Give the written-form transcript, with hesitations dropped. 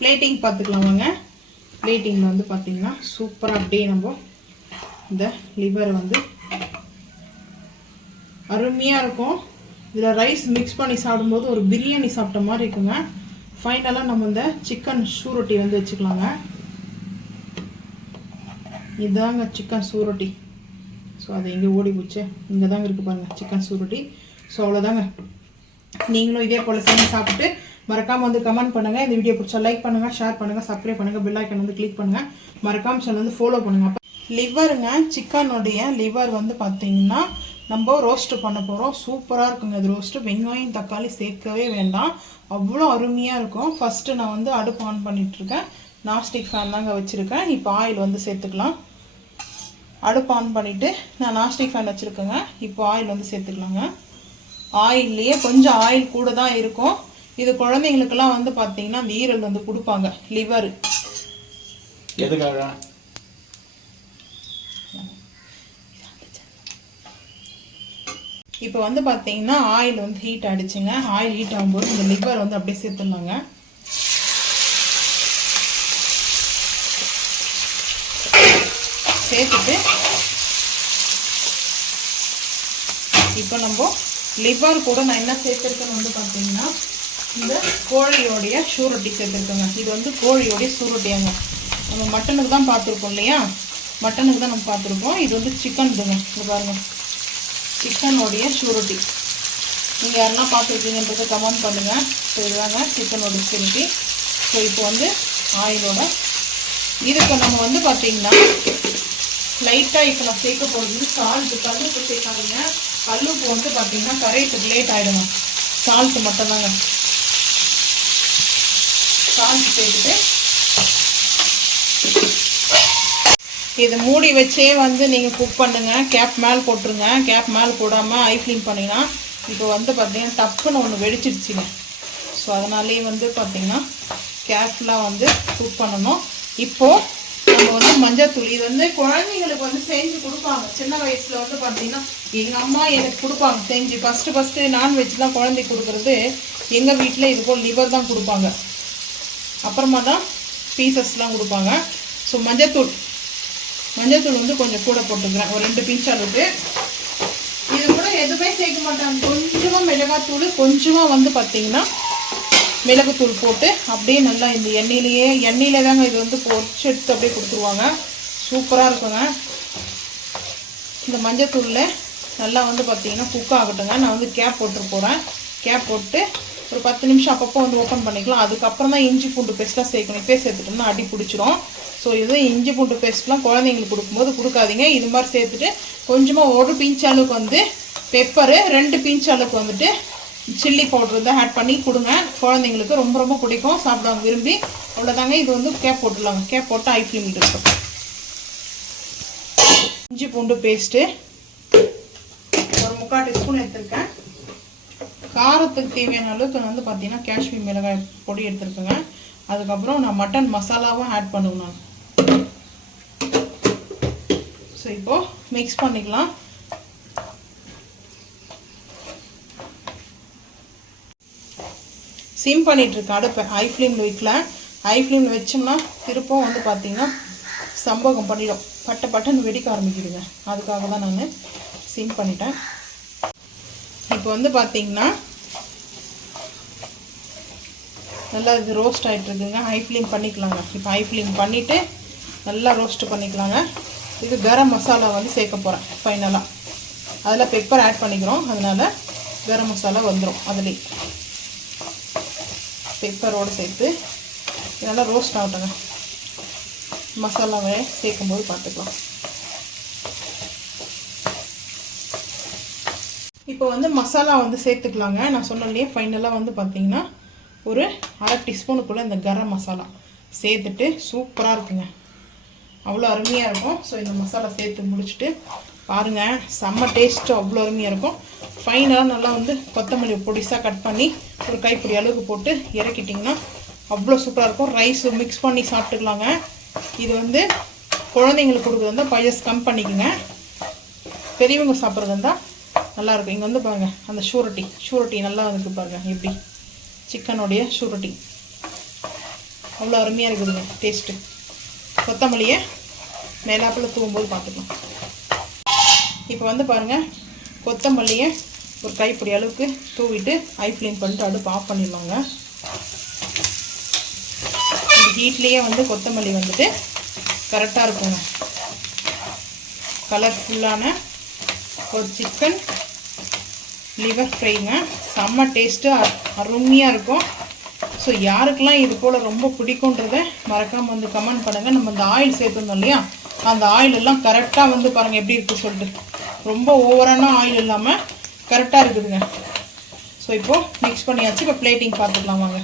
Plating பார்த்துக்கலாம் வாங்க. பிளேட்டிங்கில் வந்து பார்த்திங்கன்னா சூப்பராக அப்படியே நம்ம இந்த லிவர் வந்து அருமையாக இருக்கும். இதில் ரைஸ் மிக்ஸ் பண்ணி சாப்பிடும்போது ஒரு பிரியாணி சாப்பிட்ட மாதிரி இருக்குங்க. ஃபைனலாக நம்ம இந்த சிக்கன் சூரொட்டி வந்து வச்சுக்கலாங்க. இதுதாங்க சிக்கன் சூரொட்டி. ஸோ அது எங்கே ஓடி போச்சு, இங்கே தாங்க இருக்குது பாருங்கள் சிக்கன் சூரொட்டி. ஸோ அவ்வளோதாங்க. நீங்களும் இதே போல் செஞ்சு சாப்பிட்டு மறக்காமல் வந்து கமெண்ட் பண்ணுங்கள். இந்த வீடியோ பிடிச்சா லைக் பண்ணுங்கள், ஷேர் பண்ணுங்கள், சப்ஸ்கிரைப் பண்ணுங்கள், பெல் ஐக்கன் வந்து கிளிக் பண்ணுங்கள். மறக்காமல் சேனல் வந்து ஃபாலோ பண்ணுங்கள். லிவருங்க, சிக்கனுடைய லிவர் வந்து பார்த்திங்கன்னா நம்ம ரோஸ்ட்டு பண்ண போகிறோம். சூப்பராக இருக்குங்க இது ரோஸ்ட்டு. வெங்காயம் தக்காளி சேர்க்கவே வேண்டாம், அவ்வளோ அருமையாக இருக்கும். ஃபஸ்ட்டு நான் வந்து அடுப்பு ஆன் பண்ணிகிட்ருக்கேன். நான்ஸ்டிக் ஃபேன் தாங்க வச்சுருக்கேன். இப்போ ஆயில் வந்து சேர்த்துக்கலாம். அடுப்பு ஆன் பண்ணிவிட்டு நான் நான்ஸ்டிக் ஃபேன் வச்சுருக்கேங்க. இப்போ ஆயில் வந்து சேர்த்துக்கலாங்க. ஆயில்லையே கொஞ்சம் ஆயில் கூட தான் இருக்கும். இது குழந்தைங்களுக்கெல்லாம் வந்து பார்த்தீங்கன்னா அந்த ஈரல் வந்து கொடுப்பாங்க. லிவர் எதுக்காக? இப்போ வந்து பார்த்தீங்கன்னா ஆயில் வந்து ஹீட் ஆகிடுச்சுங்க. ஆயில் ஹீட் ஆகும்போது இந்த லிவர் வந்து அப்படியே சேர்த்துடலாங்க. சேர்த்துட்டு இப்போ நம்ம லிவர் கூட நான் என்ன சேர்த்துருக்கேன்னு வந்து பார்த்தீங்கன்னா இந்த கோழியோடைய சூரொட்டி சேர்த்துருக்கோங்க. இது வந்து கோழியோடைய சூரொட்டியாங்க. நம்ம மட்டனுக்கு தான் பார்த்துருக்கோம் இல்லையா, மட்டனுக்கு தான் நம்ம பார்த்துருக்கோம். இது வந்து சிக்கன் இதுங்க. இது பாருங்கள், சிக்கனோடைய சூரொட்டி. நீங்கள் யாருன்னா பார்த்துருக்கீங்கன்றதை கமெண்ட் பண்ணுங்கள். ஸோ இதுதாங்க சிக்கனோடைய சூரொட்டி. ஸோ இப்போ வந்து ஆயிலோட இதுக்கு நம்ம வந்து பார்த்திங்கன்னா லைட்டாக இப்போ நான் சேர்க்க போகிறது சால்ட்டு. கல்லுப்பு சேர்க்காதீங்க. கல்லுப்பு வந்து பார்த்திங்கன்னா கரையிறதுக்கு லேட் ஆகிடுங்க. சால்ட்டு மட்டும்தாங்க. சால்ட்டு சேர்த்துட்டு இது மூடி வச்சே வந்து நீங்கள் குக் பண்ணுங்கள். கேப் மேலே போட்டுருங்க. கேப் மேலே போடாமல் ஐ ஃப்ளேம் பண்ணிங்கன்னா இப்போ வந்து பார்த்திங்கன்னா டப்புன்னு ஒன்று வெடிச்சிடுச்சுங்க. ஸோ அதனாலே வந்து பார்த்திங்கன்னா கேர்ஃபுல்லாக வந்து குக் பண்ணணும். இப்போது நம்ம வந்து மஞ்சத்தூள், இது வந்து குழந்தைங்களுக்கு வந்து செஞ்சு கொடுப்பாங்க. சின்ன வயசில் வந்து பார்த்திங்கன்னா எங்கள் அம்மா எனக்கு கொடுப்பாங்க செஞ்சு. ஃபஸ்ட்டு நான்வெஜ்லாம் குழந்தைக்கு கொடுக்குறது எங்கள் வீட்டில் இது போல் லிவர் தான் கொடுப்பாங்க. அப்புறமா தான் பீசஸ்லாம் கொடுப்பாங்க. ஸோ மஞ்சத்தூள் வந்து கொஞ்சம் கூட போட்டுக்கிறேன், ஒரு 2 பிஞ்ச் அளவுக்கு. இது கூட எதுவுமே சேர்க்க மாட்டாங்க. கொஞ்சமாக மிளகாத்தூள், கொஞ்சமாக வந்து பார்த்திங்கன்னா மிளகுத்தூள் போட்டு அப்படியே நல்லா இந்த எண்ணெயிலே தாங்க இது வந்து பொரிச்சு எடுத்து அப்படியே கொடுத்துருவாங்க. சூப்பராக இருக்குங்க. இந்த மஞ்சத்தூளில் நல்லா வந்து பார்த்திங்கன்னா குக் ஆகட்டுங்க. நான் வந்து கேப் போட்டு போகிறேன். கேப் போட்டு ஒரு 10 நிமிஷம் அப்பப்போ வந்து ஓப்பன் பண்ணிக்கலாம். அதுக்கப்புறம் தான் இஞ்சி பூண்டு பேஸ்ட்லாம் சேர்க்கணும். இப்போயே சேர்த்துட்டோம்னா அடி பிடிச்சிரும். ஸோ இது இஞ்சி பூண்டு பேஸ்ட்லாம் குழந்தைங்களுக்கு கொடுக்கும்போது கொடுக்காதீங்க. இது மாதிரி சேர்த்துட்டு கொஞ்சமாக 1 பிஞ்ச் அளவுக்கு வந்து பெப்பரு, 2 பிஞ்ச் அளவுக்கு வந்துட்டு சில்லி பவுடர் தான் ஆட் பண்ணி கொடுங்க. குழந்தைங்களுக்கு ரொம்ப ரொம்ப பிடிக்கும், சாப்பிடுவாங்க விரும்பி. அவ்வளோதாங்க. இது வந்து கேப் போட்டுடலாங்க. கேப் போட்டு ஐ ஃப்ளேம் இருக்கும். இஞ்சி பூண்டு பேஸ்ட்டு ஒரு 3/4 டீஸ்பூன் எடுத்துருக்கேன். காரத்துக்கு தேவையான அளவுக்கு வந்து பார்த்திங்கன்னா காஷ்மீர் மிளகாய் பொடி எடுத்துருக்கேங்க. அதுக்கப்புறம் நான் மட்டன் மசாலாவும் ஆட் பண்ணுவேன் நான். ஸோ இப்போது மிக்ஸ் பண்ணிக்கலாம். சிம் பண்ணிகிட்ருக்கேன் அடுப்பை. ஹை ஃப்ளேமில் வைக்கல. ஹை ஃப்ளேமில் வச்சோம்னா திருப்பம் வந்து பார்த்திங்கன்னா சம்பவம் பண்ணிடும், பட்டுன்னு வெடிக்க ஆரம்பிக்கிடுங்க. அதுக்காக தான் நான் சிம் பண்ணிட்டேன். இப்போ வந்து பார்த்திங்கன்னா நல்லா இது ரோஸ்ட் ஆகிட்டுருக்குங்க. ஹை ஃப்ளேம் பண்ணிக்கலாங்க. இப்போ ஹை ஃப்ளேம் பண்ணிவிட்டு நல்லா ரோஸ்ட்டு பண்ணிக்கலாங்க. இது கரம் மசாலா வந்து சேர்க்க போகிறேன் ஃபைனலாக. அதில் பெப்பர் ஆட் பண்ணிக்கிறோம், அதனால் கரம் மசாலா வந்துடும். அதுலேயே பெப்பரோடு சேர்த்து நல்லா ரோஸ்ட் ஆகட்டுங்க. மசாலாவை சேர்க்கும்போது பார்த்துக்கலாம். இப்போ வந்து மசாலா வந்து சேர்த்துக்கலாங்க. நான் சொன்னலையே ஃபைனலாக வந்து பார்த்திங்கன்னா ஒரு 1/2 டீஸ்பூனுக்குள்ளே இந்த கரம் மசாலா சேர்த்துட்டு சூப்பராக இருக்குங்க. அவ்வளோ அருமையாக இருக்கும். ஸோ இந்த மசாலா சேர்த்து முடிச்சுட்டு பாருங்கள், செம்ம டேஸ்ட்டு அவ்வளோ அருமையாக இருக்கும். ஃபைனலாக நல்லா வந்து கொத்தமல்லி பொடிசாக கட் பண்ணி ஒரு கைப்பிடி அளவுக்கு போட்டு இறக்கிட்டிங்கன்னா அவ்வளோ சூப்பராக இருக்கும். ரைஸ் மிக்ஸ் பண்ணி சாப்பிட்டுக்கலாங்க. இது வந்து குழந்தைங்களுக்கு கொடுக்குறது இருந்தால் பையஸ் கம் பண்ணிக்கோங்க. பெரியவங்க சாப்பிட்றது இருந்தால் நல்லாயிருக்கும். இங்கே வந்து பாருங்கள் அந்த சூரொட்டி நல்லா வந்துருக்கு பாருங்கள். எப்படி சிக்கனுடைய சூரொட்டி அவ்வளோ அருமையாக இருக்குதுங்க டேஸ்ட்டு. கொத்தமல்லியை மேலாப்பில் தூவும்போது பார்த்துக்கலாம். இப்போ வந்து பாருங்கள், கொத்தமல்லியை ஒரு கைப்பிடி அளவுக்கு தூவிட்டு ஐ ஃப்ளேம் பண்ணிட்டு அடுப்பு ஆஃப் பண்ணிடலாங்க. இந்த ஹீட்லேயே வந்து கொத்தமல்லி வந்துட்டு கரெக்டாக இருக்குங்க. கலர்ஃபுல்லான ஒரு சிக்கன் லிவர் ஃப்ரைங்க. செம்ம டேஸ்ட்டு, அருமையாக இருக்கும். ஸோ யாருக்கெல்லாம் இது போல் ரொம்ப பிடிக்குன்றதை மறக்காமல் வந்து கமெண்ட் பண்ணுங்கள். நம்ம இந்த ஆயில் சேர்த்துருந்தோம் இல்லையா, அந்த ஆயில் எல்லாம் கரெக்டாக வந்து பாருங்கள் எப்படி இருக்குது சொல்லிட்டு. ரொம்ப ஓவரான ஆயில் இல்லாமல் கரெக்டாக இருக்குதுங்க. ஸோ இப்போது மிக்ஸ் பண்ணியாச்சு. இப்போ பிளேட்டிங் பார்த்துக்கலாம் வாங்க.